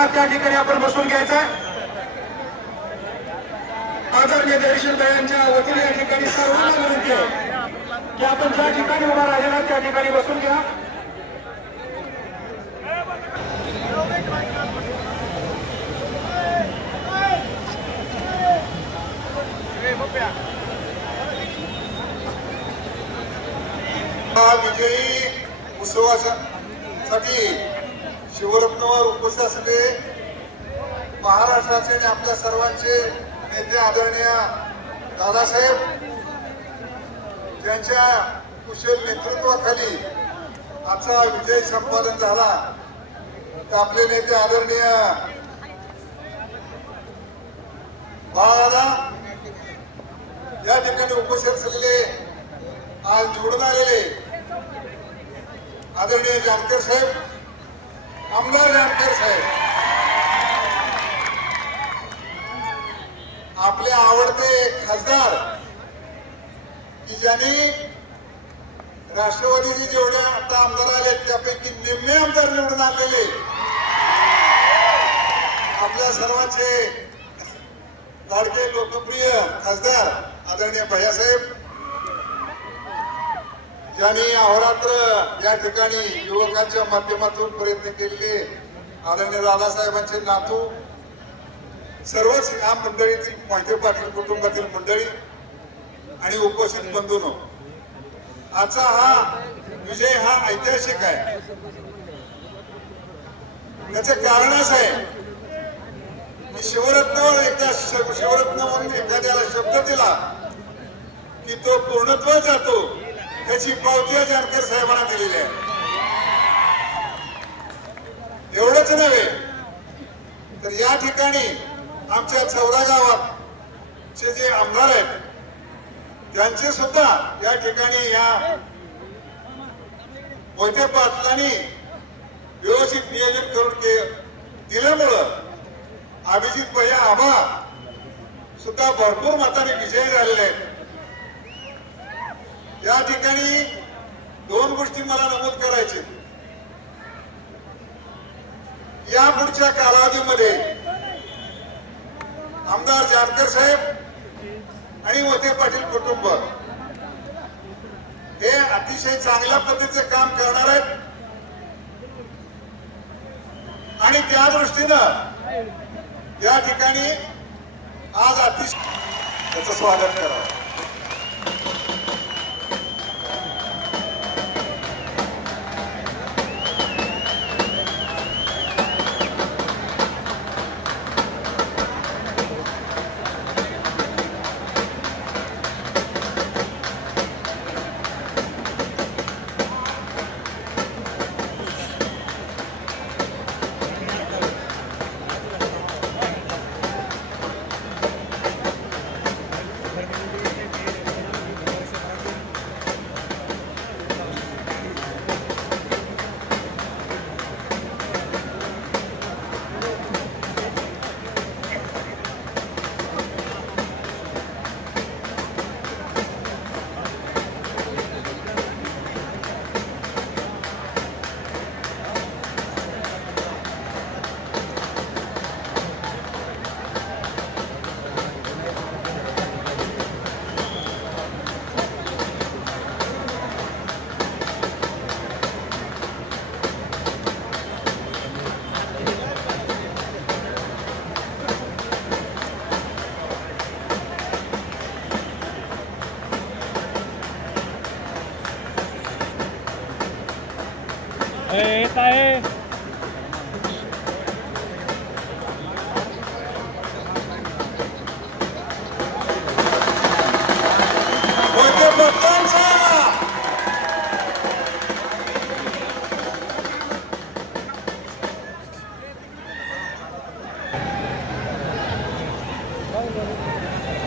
झाला त्या ठिकाणी आपण बसून घ्यायचा। आदरणीय दर्शनदायांच्या वतीने या ठिकाणी सर्वांना विनंती आहे की आपण ज्या ठिकाणी उभा राहिला त्या ठिकाणी बसून घ्या। विजयी उत्सवासाठी शिवरत्नवर उपस्थित असलेले महाराष्ट्राचे आणि आपल्या सर्वांचे नेते आदरणीय दादासाहेब यांच्या कुशल नेतृत्वाखाली आजचा विजय संपादन झाला। तर आपले नेते आदरणीय बाळादादा या ठिकाणी उपस्थित असलेले आज निवडून आलेले आदरणीय जानकर साहेब, आमदार जानकर साहेब, आपले आवडते खासदार की ज्यांनी राष्ट्रवादीचे जेवढे आता आमदार आले त्यापैकी निम्मे आमदार निवडून आलेले आपल्या सर्वांचे लाडके लोकप्रिय खासदार आदरणीय भैयासाहेब, ज्यांनी अहोरात्र या ठिकाणी युवकांच्या माध्यमातून प्रयत्न केलेले आदरणीय दादासाहेबांचे नातू, सर्वच या मंडळीतील मोहिते पाटील कुटुंबातील मंडळी आणि उपस्थित बंधूंनो, आजचा हा विजय हा ऐतिहासिक आहे। त्याचे कारणच आहे की शिवरत्नावर एकदा शिवरत्न म्हणून एखाद्याला शब्द दिला की तो पूर्णत्व जातो, त्याची पावती जानकर साहेबांना दिलेली आहे। एवढंच नव्हे तर या ठिकाणी आमच्या चौदा गावात जे आमदार आहेत त्यांचे सुद्धा या ठिकाणी या मोहिते पाटलांनी व्यवस्थित नियोजन करून दिल्यामुळं अभिजित भैया आबा सुद्धा भरपूर मताने विजयी झालेले आहेत। या ठिकाणी दोन गोष्टी मला नमूद करायचे। या पुढच्या कालावधीमध्ये आमदार जानकर साहेब आणि मोहिते पाटील कुटुंब हे अतिशय चांगल्या पद्धतीचे काम करणार आहेत आणि त्या दृष्टीनं या ठिकाणी आज अतिशय त्याचं स्वागत करावं।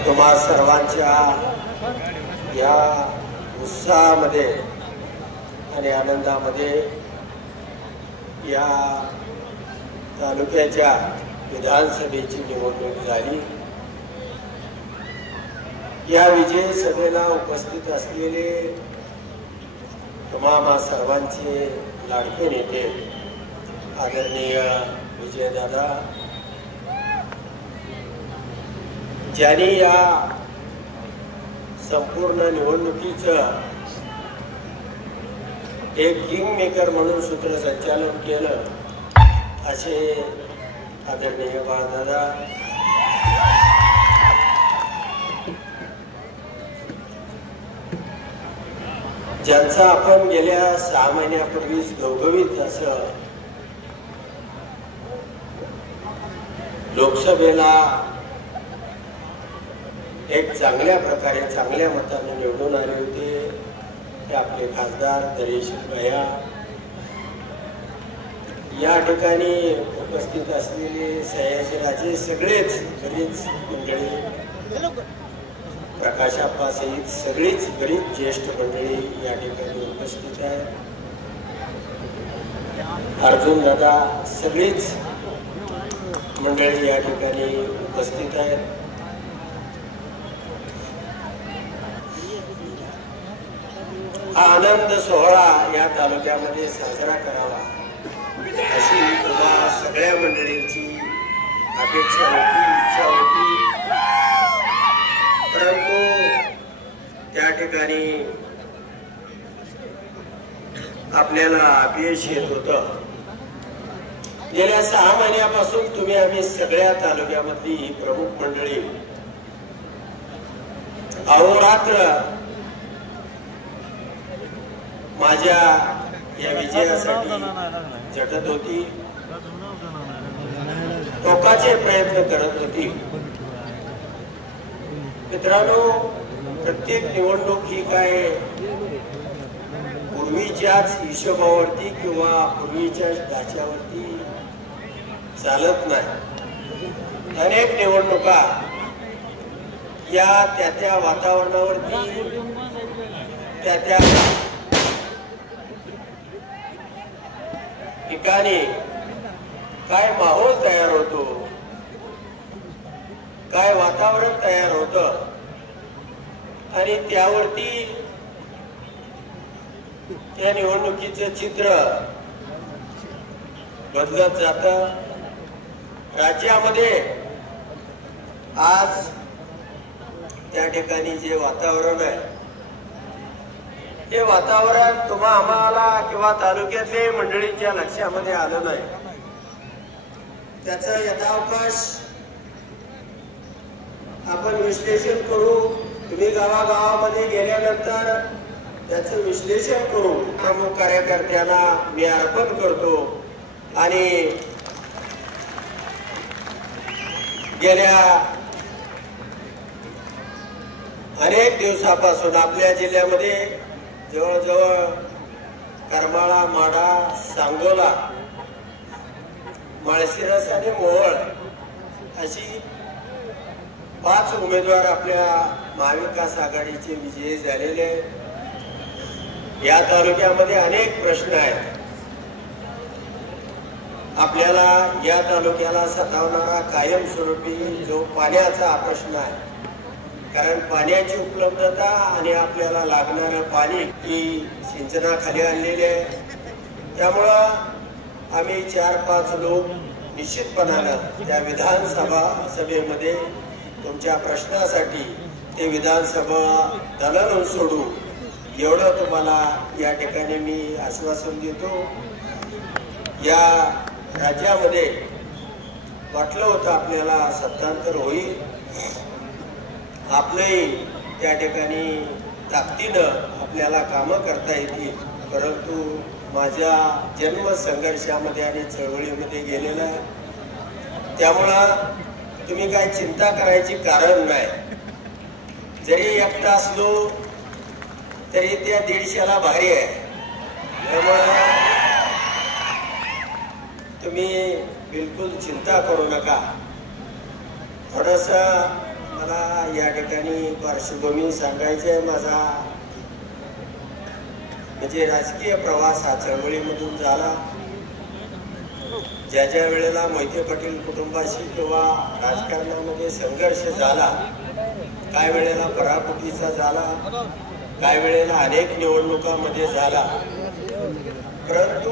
तुम्हा सर्वांच्या या उत्साहामध्ये आणि आनंदामध्ये या तालुक्याच्या विधानसभेची निवडणूक झाली। या विजय सभेला उपस्थित असलेले तुम्हा सर्वांचे लाडके नेते आदरणीय विजयदादा, ज्यांनी या संपूर्ण निवडणुकीचं एक किंग मेकर म्हणून सूत्रसंचालन केलं, असे आदरणीय बाळदादा, ज्यांचा आपण गेल्या 6 महिन्यापूर्वीच घवघवीत असं लोकसभेला एक चांगल्या प्रकारे चांगल्या मताने निवडून आले होते ते आपले खासदार दरेशील भैया, या ठिकाणी उपस्थित असलेले सयाजीराजे सगळेच बरीच मंडळी, प्रकाशाप्पा सहित सगळीच बरीच ज्येष्ठ मंडळी या ठिकाणी उपस्थित आहेत, अर्जुन दादा सगळीच मंडळी या ठिकाणी उपस्थित आहेत. हा आनंद सोहळा या तालुक्यामध्ये साजरा करावा अशी तुम्हा सगळ्या मंडळींची अपेक्षा होती, इच्छा होती, परंतु त्या ठिकाणी आपल्याला अपयश येत होतं. गेल्या 6 महिन्यापासून तुम्ही आम्ही सगळ्या तालुक्यामधली ही प्रमुख मंडळी अहोरात्र माझ्या या विजयासाठी झटत होती, टोकाचे प्रयत्न करत होती. मित्रांनो, प्रत्येक निवडणूक ही काय पूर्वीच्याच हिशोबावरती किंवा पूर्वीच्याच ढाच्यावरती चालत नाही. अनेक निवडणुका या त्या वातावरणावरती त्या ठिकाणी काय माहोल तयार होतो, काय वातावरण तयार होतं आणि त्यावरती त्या निवडणुकीचं चित्र बदलत जातं. राज्यामध्ये आज त्या ठिकाणी जे वातावरण आहे ते वातावरण तुम्हा आम्हाला किंवा तालुक्यातले मंडळींच्या लक्षामध्ये आलं नाही. त्याचं यथावकाश आपण विश्लेषण करू. तुम्ही गावागावामध्ये गेल्यानंतर त्याचं विश्लेषण करू. प्रमुख कार्यकर्त्यांना मी अर्पण करतो आणि गेल्या अनेक दिवसापासून आपल्या जिल्ह्यामध्ये जवळजवळ करमाळा, माढा, सांगोला, माळशिरस आणि मोहोळ अशी 5 उमेदवार आपल्या महाविकास आघाडीचे विजयी झालेले आहेत. या तालुक्यामध्ये अनेक प्रश्न आहेत. आपल्याला या तालुक्याला सतावणारा कायमस्वरूपी जो पाण्याचा प्रश्न आहे, कारण पाण्याची उपलब्धता आणि आपल्याला लागणारं पाणी ही सिंचनाखाली आणलेली आहे. त्यामुळं आम्ही 4-5 लोक निश्चितपणानं त्या सभेमध्ये तुमच्या प्रश्नासाठी ते विधानसभा दणदणून सोडू एवढं तुम्हाला या ठिकाणी मी आश्वासन देतो. या राज्यामध्ये वाटलं होतं आपल्याला सत्तांतर होईल, आपलंही त्या ठिकाणी ताकदीनं आपल्याला कामं करता येतील, परंतु माझ्या जन्म संघर्षामध्ये आणि चळवळीमध्ये गेलेला आहे. त्यामुळं तुम्ही काय चिंता करायची कारण नाही. जरी एकटा असलो तरी त्या 150ला भारी आहे. त्यामुळं तुम्ही बिलकुल चिंता करू नका. थोडंसं मला या ठिकाणी पार्श्वभूमी सांगायची आहे. माझा म्हणजे राजकीय प्रवास हा चळवळीमधून झाला. ज्या ज्या वेळेला मोहिते पाटील कुटुंबाशी किंवा राजकारणामध्ये संघर्ष झाला, काय वेळेला पराकोटीचा झाला, काय वेळेला अनेक निवडणुकांमध्ये झाला, परंतु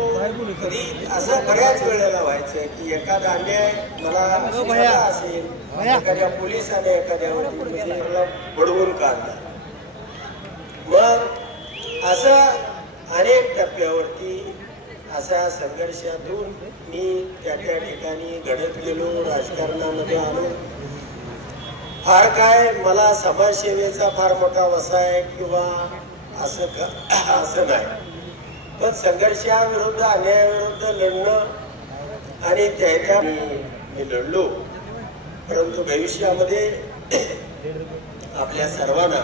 कधी असं बऱ्याच वेळेला व्हायचं की एखादा अन्याय मला झाला असेल, एखाद्या पोलिसाने एखाद्या वकीलला बडवून काढला, मग असं अनेक टप्प्यावरती अशा संघर्षातून मी त्या ठिकाणी घडत गेलो, राजकारणामध्ये आलो. फार काय मला समाजसेवेचा फार मोठा वसा आहे किंवा असं नाही, पण संघर्षाविरुद्ध अन्यायाविरुद्ध लढणं आणि त्या मी लढलो. परंतु भविष्यामध्ये आपल्या सर्वांना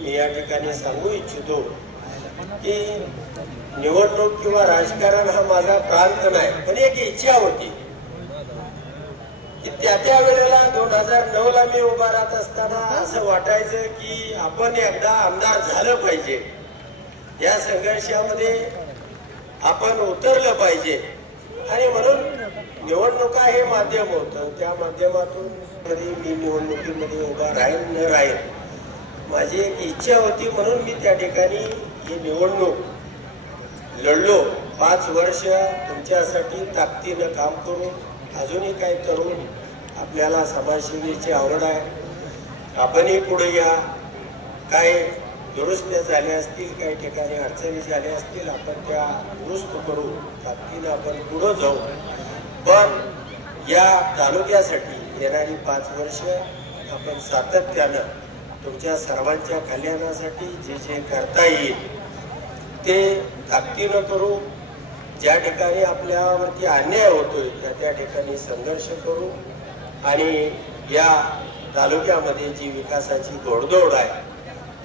मी या ठिकाणी सांगू इच्छितो की निवडणूक किंवा राजकारण हा माझा प्रांत नाही, पण एक इच्छा होती की त्या वेळेला 2009 ला मी उभा राहत असताना असं वाटायचं की आपण एकदा आमदार झालं पाहिजे, या संघर्षामध्ये आपण उतरलं पाहिजे. आणि म्हणून निवडणुका हे माध्यम होतं, त्या माध्यमातून कधी मी निवडणुकीमध्ये उभा राहील न राहील माझी एक इच्छा होती, म्हणून मी त्या ठिकाणी ही निवडणूक लढलो. 5 वर्ष तुमच्यासाठी ताकदीनं काम करून अजूनही काही तरुण आपल्याला समाजसेवेची आवड आहे, आपणही पुढे या. काही दुरुस्त्या झाल्या असतील, काही ठिकाणी अडचणी झाल्या असतील, आपण त्या दुरुस्त करू, ताकदीनं आपण पुढे जाऊ. पण या तालुक्यासाठी येणारी 5 वर्ष आपण सातत्यानं तुमच्या सर्वांच्या कल्याणासाठी जे जे करता येईल ते ताकदीनं करू. ज्या ठिकाणी आपल्यावरती अन्याय होतोय त्या ठिकाणी संघर्ष करू आणि या तालुक्यामध्ये जी विकासाची घोडदौड आहे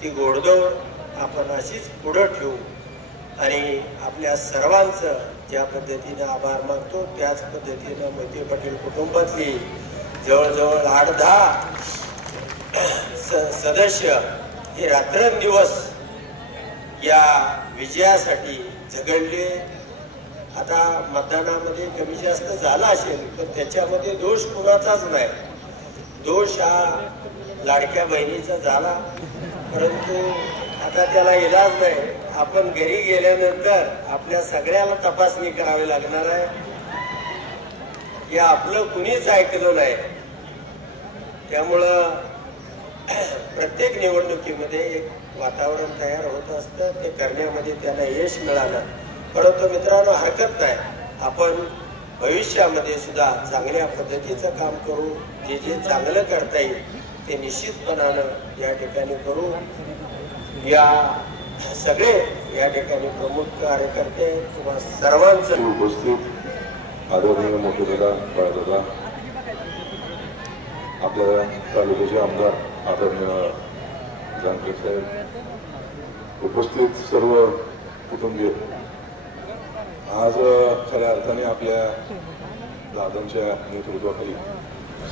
ती घोडदौड आपण अशीच पुढे ठेवू. आणि आपल्या सर्वांचं ज्या पद्धतीनं आभार मानतो त्याच पद्धतीनं मोहिते पाटील कुटुंबातली जवळजवळ 8-10 सदस्य हे रात्रंदिवस या विजयासाठी झगडले. आता मतदानामध्ये कमी जास्त झाला असेल पण त्याच्यामध्ये दोष कुणाचाच नाही, दोष हा लाडक्या बहिणीचा झाला. परंतु आता त्याला इलाज नाही, आपण घरी गेल्यानंतर आपल्या सगळ्याला तपासणी करावी लागणार आहे. हे आपलं कुणीच ऐकलं नाही. त्यामुळं प्रत्येक निवडणुकीमध्ये एक वातावरण तयार होत असतं, ते करण्यामध्ये त्यांना यश मिळालं. परंतु मित्रांनो हरकत नाही, आपण भविष्यामध्ये सुद्धा चांगल्या पद्धतीचं काम करू. जे जे चांगलं करता येईल ते निश्चितपणानं या ठिकाणी करू. या सगळे या ठिकाणी प्रमुख कार्यकर्ते किंवा सर्वांचं उपस्थित आदरणीय मोठे दादा बाळदादा, आपल्या तालुक्याचे आमदार आदरणीय जानकर साहेब, उपस्थित सर्व कुटुंबीय, आज खऱ्या अर्थाने आपल्या दादांच्या नेतृत्वाखाली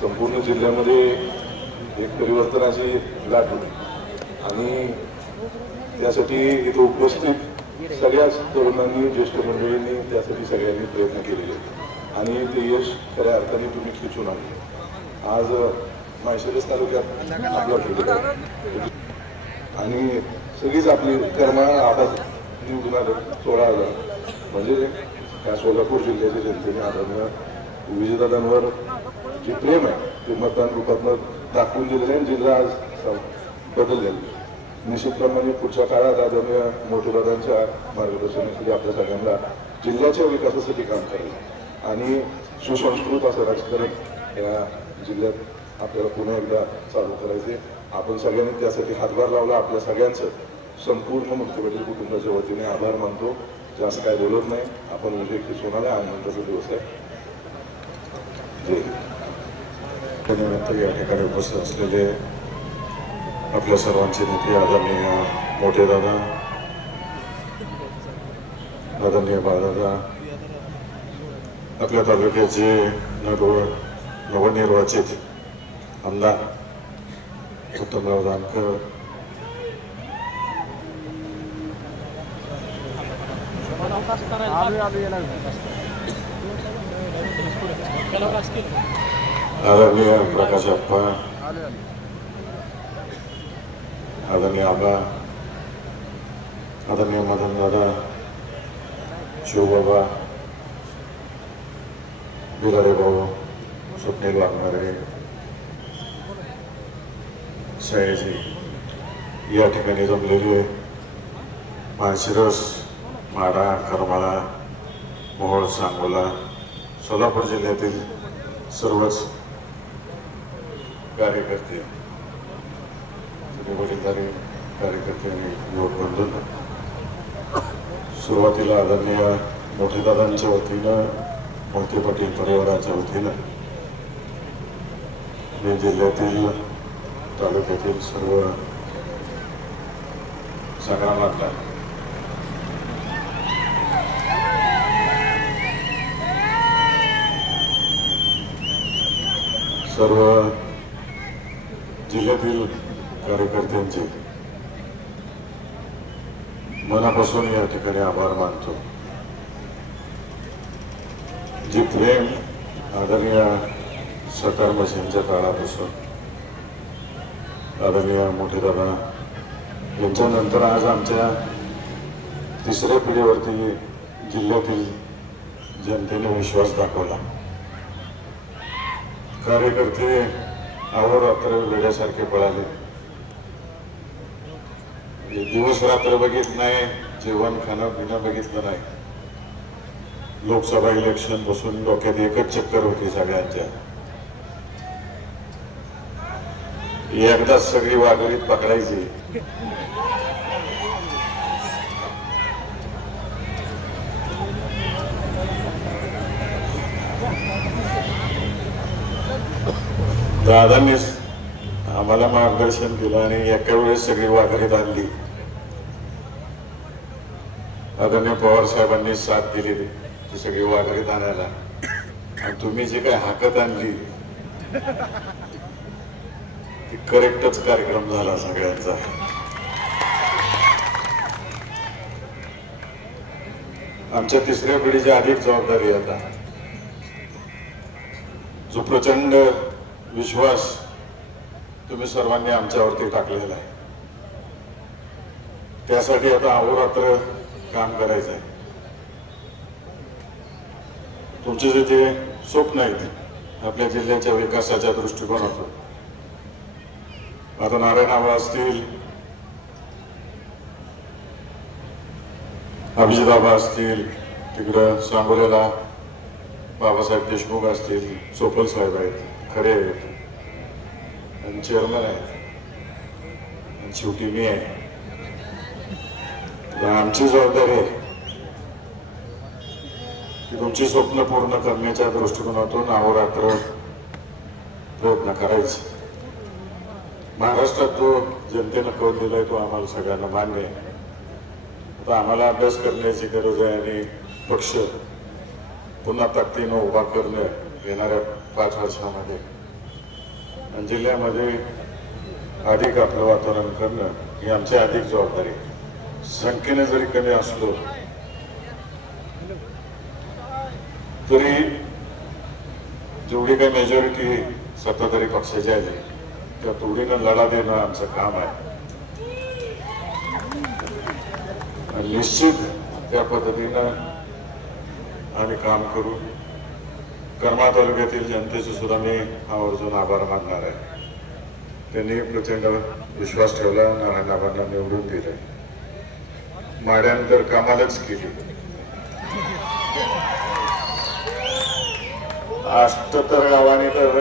संपूर्ण जिल्ह्यामध्ये एक परिवर्तनाची लाट होती आणि त्यासाठी इथे उपस्थित सगळ्याच तरुणांनी, ज्येष्ठ मंडळींनी त्यासाठी सगळ्यांनी प्रयत्न केलेले आणि ते यश खऱ्या अर्थाने तुम्ही खिचून आणले. आज माळशिरस तालुक्यात आपला आणि सगळीच आपली कर्मणा आवाज निवडून आलं 16,000. म्हणजे या सोलापूर जिल्ह्याच्या जनतेने आदरणीय विजयदादांवर जे प्रेम आहे ते मतदान रूपातनं दाखवून दिलेलं आहे. जिल्हा आज बदललेला निश्चितप्रमाणे पुढच्या काळात आदरणीय मोठेदादांच्या मार्गदर्शनाखाली आपल्या सगळ्यांना जिल्ह्याच्या विकासासाठी काम करायचं आणि सुसंस्कृत असं राजकारण या जिल्ह्यात आपल्याला पुन्हा एकदा चालू करायचे. आपण सगळ्यांनी त्यासाठी हातभार लावला. आपल्या सगळ्यांचं संपूर्ण मोहिते पाटील कुटुंबाच्या वतीने आभार मानतो. जास्त काय बोलत नाही, आपण विजय खिचून आला. आनंदाचा दिवस आहे. या ठिकाणी उपस्थित असलेले आपल्या सर्वांचे नेते आदरणीय मोठे दादा, आदरणीय बाळदादा, आपल्या तालुक्याचे नवनिर्वाचित आमदार उत्तमराव जानकर, आदरणीय प्रकाश अप्पा, आदरणीय आबा, आदरणीय मदन दादा, शिवबाबा, बिलारे भाऊ, स्वप्नील वाघमारे, सयाजी या ठिकाणी जमलेले माळशिरस, माढा, करमाळा, मोहोळ, सांगोला, सोलापूर जिल्ह्यातील सर्वच कार्यकर्ते, वडीलधारी कार्यकर्ते आणि युवक बंधूंना सुरुवातीला आदरणीय मोठेदादांच्या वतीनं, मोहिते पाटील परिवाराच्या वतीनं मी जिल्ह्यातील तालुक्यातील सर्व संग्रामातला सर्व जिल्ह्यातील कार्यकर्त्यांचे मनापासून या ठिकाणी आभार मानतो. जी प्रेम आदरणीय सरकार मशीनच्या काळापासून आदरणीय मोठेदादा यांच्यानंतर आज आमच्या तिसऱ्या पिढीवरती जिल्ह्यातील जनतेने विश्वास दाखवला. कार्यकर्ते अहोरात्र वेड्यासारखे पळाले, दिवस रात्र बघितलं नाही, जेवण खाणं पिणं बघितलं नाही. लोकसभा इलेक्शन बसून डोक्यात एकच चक्कर होती सगळ्यांच्या, एकदाच सगळी वाघरीत पकडायची. दादांनी आम्हाला मार्गदर्शन केलं आणि एका वेळेस सगळी वाघरीत आणली. आदरणीय पवार साहेबांनी साथ दिली ती सगळी वाघरीत आणायला, आणि तुम्ही जी काय हाकत आणली ती करेक्टच कार्यक्रम झाला सगळ्यांचा. आमच्या तिसऱ्या पिढीची अधिक जबाबदारी आता, जो प्रचंड विश्वास तुम्ही सर्वांनी आमच्यावरती टाकलेला आहे, त्यासाठी आता अहोरात्र काम करायचं आहे. तुमचे जे स्वप्न आहेत आपल्या जिल्ह्याच्या विकासाच्या दृष्टिकोनातून, आता नारायणाबा असतील, अभिजिताबा असतील, तिकडं सांगोल्याला बाबासाहेब देशमुख असतील, चोपल साहेब आहेत, खरे आहेत, आणि चेअरमन आहेत, आणि शेवटी मी आहे. आमची जबाबदारी आहे की तुमची स्वप्न पूर्ण करण्याच्या दृष्टिकोनातून अहोरात्र प्रयत्न करायचे. महाराष्ट्रात जो जनतेनं कौल दिलाय तो आम्हाला सगळ्यांना मान्य आहे. आता आम्हाला अभ्यास करण्याची गरज आहे आणि पक्ष पुन्हा ताकदीनं उभा करणं येणाऱ्या 5 वर्षामध्ये, आणि जिल्ह्यामध्ये अधिक आपलं वातावरण करणं ही आमची अधिक जबाबदारी. संख्येने जरी कमी असलो तरी जेवढी काही मेजॉरिटी सत्ताधारी पक्षाची आहे त्या तोडीनं लढा देणं आमचं काम आहे. आणि निश्चित त्या पद्धतीनं आम्ही काम करू. करमाळा तालुक्यातील जनतेचे सुद्धा मी आवर्जून आभार मानणार आहे. त्यांनी प्रचंड विश्वास ठेवला, नारायणाबांना निवडून दिले. माड्यानंतर कामालाच केली. 78 गावांनी तर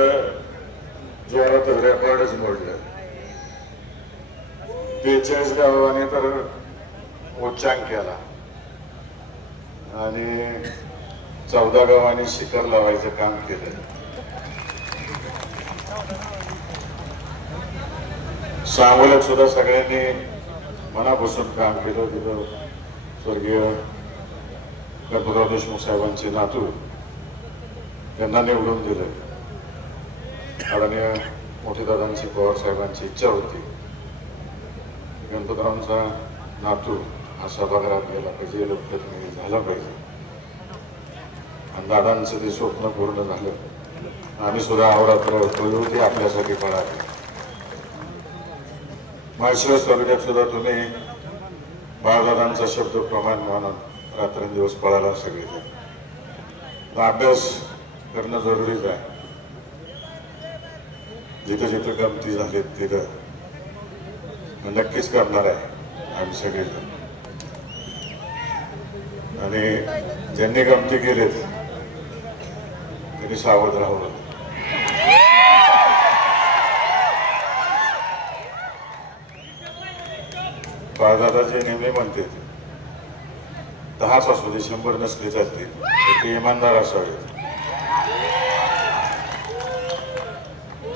जोरातच रेकॉर्डच मोडलं. 43 गावांनी तर उच्चांक केला आणि 14 गावांनी शिखर लावायचं काम केलं. सांगोल्यात सुद्धा सगळ्यांनी मनापासून काम केलं. तिथं स्वर्गीय गणपतराव देशमुख साहेबांचे नातू त्यांना निवडून दिलं. आदरणीय मोठेदादांची, पवार साहेबांची इच्छा होती गणपतरावांचा नातू हा सभागृहात गेला पाहिजे, लोकप्रतिनिधी झाला पाहिजे, आणि दादांचं ते स्वप्न पूर्ण झालं. आम्ही सुद्धा अहोरात्र होती आपल्यासाठी पळाली. माळशिरस तालुक्यात सुद्धा तुम्ही बाळदादांचा शब्द प्रमाण म्हणून रात्रंदिवस पळाला सगळीजण. अभ्यास करणं जरुरीच आहे. जिथं जिथं गमती झालीत तिथं नक्कीच करणार आहे आम्ही सगळेजण. आणि ज्यांनी गमती केलीत त्यांनी सावध राहावं. बाळदादाचे नेहमी म्हणते 10च असू दे 100 नसले चालतील, ते इमानदार असावेत.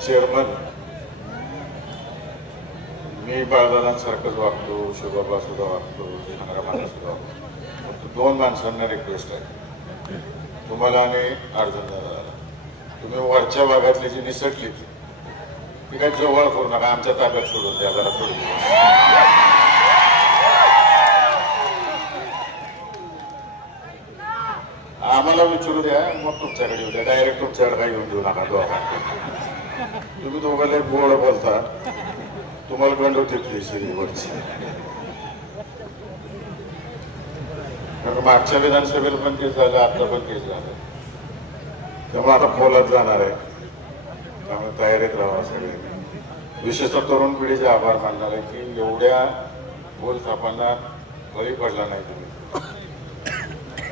चेअरमन मी बाळदादांसारखंच वागतो, शिवबाबा सुद्धा वागतो, संग्रामाला सुद्धा वागतो. फक्त 2 माणसांना रिक्वेस्ट आहे तुम्हाला आणि अर्जुनदादाला. तुम्ही वरच्या भागातली जी निसटली ती काही जवळ करू नका, आमच्या ताब्यात सोडून द्या जरा थोडी. आम्हाला विचारू द्या, मग तुमच्याकडे येऊ द्या. डायरेक्ट तुमच्याकडे काही येऊन देऊ नका दोघांना. तुम्ही दोघांना गोड बोलता, तुम्हाला गंड तिथली सगळी वरची. कारण मागच्या विधानसभेला पण केस झालं, आता पण केस झालं. त्यामुळे आता खोलात जाणार आहे, त्यामुळे तयारीत राहावं सगळ्यांनी. विशेषतः तरुण पिढीचे आभार मानणार आहे की एवढ्या बोलतापांना बळी पडला नाही तुम्ही.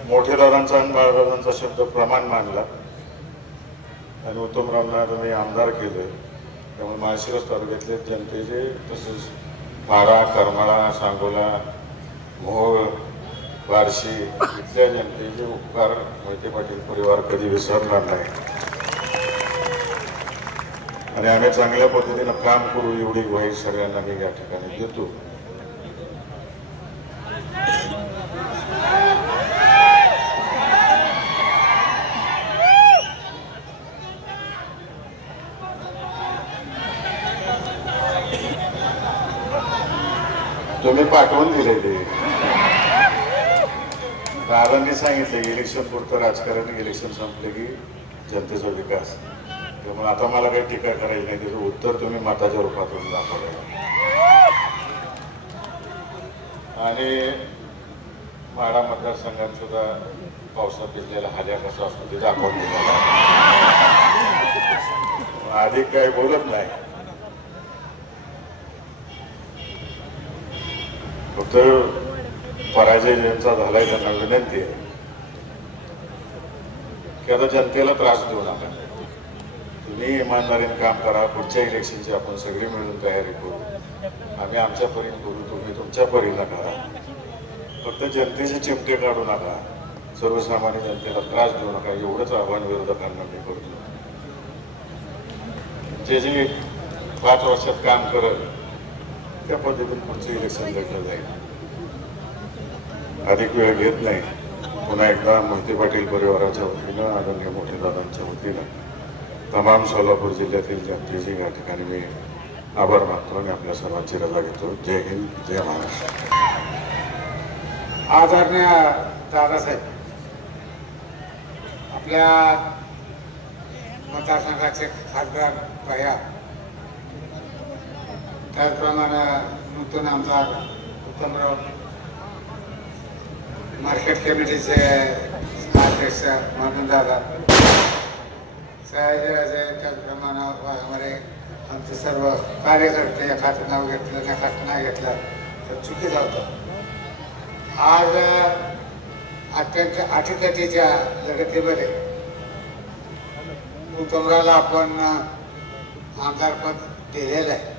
मोठे दादांचा आणि बाळदादांचा शब्द प्रमाण मानला आणि उत्तमरावना तुम्ही आमदार केले. त्यामुळे माळशिरस तालुक्यातले जनतेचे तसेच माडा, करमाळा, सांगोला, मोहोळ, बार्शी इथल्या जनतेचे उपकार मोहिते पाटील परिवार कधी विसरणार नाही. आणि आम्ही चांगल्या पद्धतीनं काम करू एवढी ग्वाही सगळ्यांना मी या ठिकाणी देतो. तुम्ही पाठवून दिले ते. दादांनी सांगितलं की इलेक्शन पुरतं राजकारण, इलेक्शन संपले की जनतेचा विकास. त्यामुळे आता मला काही टीका करायची नाही, त्याचं उत्तर तुम्ही मताच्या रूपातून दाखवलं. आणि माढा मतदारसंघात सुद्धा पावसात भिजलेला हाल्या कसा असतो ते दाखवून दिलेला. अधिक काही बोलत नाही, फक्त पराजय ज्यांचा झालाय त्यांना विनंती आहे की आता जनतेला त्रास देऊ नका. तुम्ही इमानदारीने काम करा. पुढच्या इलेक्शनची आपण सगळी मिळून तयारी करू. आम्ही आमच्या परीने करू, तुम्ही तुमच्या परीने करा. फक्त जनतेचे चिमटे काढू नका, सर्वसामान्य जनतेला त्रास देऊ नका, एवढंच आव्हान विरोधकांना मी करतो. जे जे 5 वर्षात काम करत त्या पद्धतीने पुढचं इलेक्शन लढलं जाईल. अधिक वेळ घेत नाही. पुन्हा एकदा मोहिते पाटील परिवाराच्या वतीनं, आदरणीय मोठे दादांच्या वतीनं तमाम सोलापूर जिल्ह्यातील जनतेची या ठिकाणी मी आभार मानतो आणि आपल्या सर्वांची रजा घेतो. जय हिंद, जय महाराष्ट्र. आदरणीय दादासाहेब, आपल्या मतदारसंघाचे खासदार भैया, त्याचप्रमाणे नूतन आमदार उत्तमराव, मार्केट कमिटीचे अध्यक्ष दादा, त्याचप्रमाणे वाघमारे, आमचे सर्व कार्यकर्ते. एखादं नाव घेतलं, एखादं नाही घेतलं तर चुकीचं होतं. आज अत्यंत अटीतटीच्या लगतीमध्ये उत्तमरावला आपण आमदारपद दिलेलं आहे.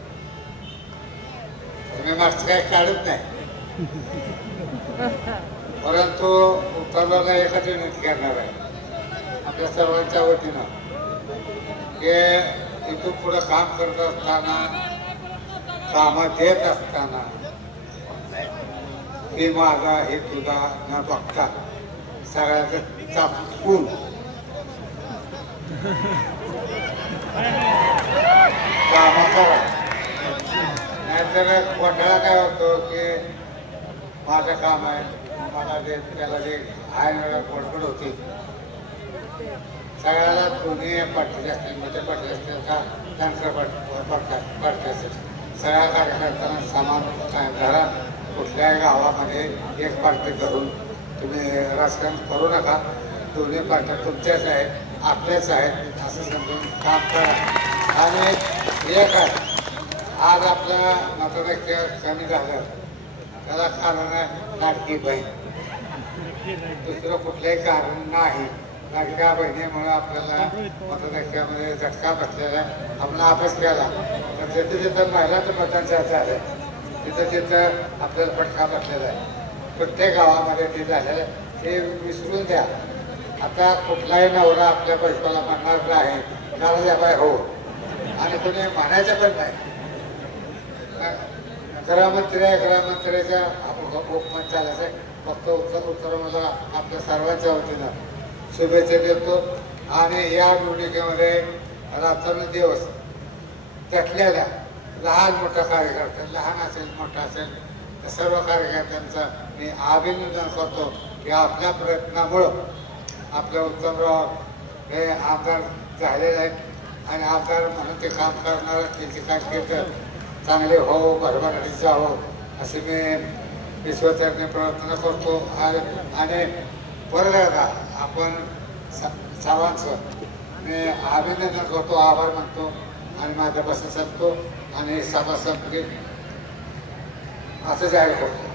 तुम्ही मागचं काही काढत नाही, परंतु उत्तमरावला एकच विनंती करणार आहे आपल्या सर्वांच्या वतीनं की इथून पुढं काम करत असताना, कामं देत असताना हे माझा हे तुझा न बघता सगळ्याचं चापून कामं करा. नाहीतर कोणाला काय होतं की माझं काम आहे, मला जे त्याला जे आहे कोडकोड होती. सगळ्याला दोन्ही पार्टीचे असतील, मोठे पार्टी असतील का त्यांचं पार्टी असेल, सगळ्या कार्यकर्त्यांना समान धरा. कुठल्याही गावामध्ये एक पार्टी धरून तुम्ही राजकारण करू नका, दोन्ही पार्ट्या तुमच्याच आहेत, आपल्याच आहेत असं समजून काम करा. आणि एक आहे, आज आपल्या मतदार कमी झालं त्याला कारण आहे लाडकी बहीण, दुसरं कुठलंही कारण नाही. लाडक्या बहिणीमुळे आपल्याला मतदारामध्ये झटका बसलेला आहे. आपण अभ्यास केला तर जिथं जिथं महिलांचं मतदान झालं तिथं तिथं आपल्याला फटका बसलेला आहे. प्रत्येक गावामध्ये ते झालेलं आहे, ते विसरून द्या. आता कुठलाही नवरा आपल्या बायकोला म्हणणार नाही मला द्या बाय हो, आणि कोणी म्हणायचं पण नाही. गृहमंत्री आहे, गृहमंत्र्याच्या उपमत चालायचं आहे. फक्त उत्तर मला आपल्या सर्वांच्या वतीनं शुभेच्छा देतो. आणि या निवडणुकीमध्ये रात्रंदिवस त्यातल्या लहान मोठा कार्यकर्ता, लहान असेल मोठा असेल त्या सर्व कार्यकर्त्यांचं मी अभिनंदन करतो की आपल्या प्रयत्नामुळं आपल्या उत्तमराव हे आमदार झालेले आहेत आणि आमदार म्हणून ते काम करणार, त्यांची कारकीर्द चांगले हो, भरभराटीचे जावो असे मी ईश्वरचरणी प्रार्थना करतो. आणि परत एकदा आपण सर्वांचं मी अभिनंदन करतो, आभार मानतो आणि माझ्यापासून सांगतो आणि सभा संपली असं जाहीर करतो.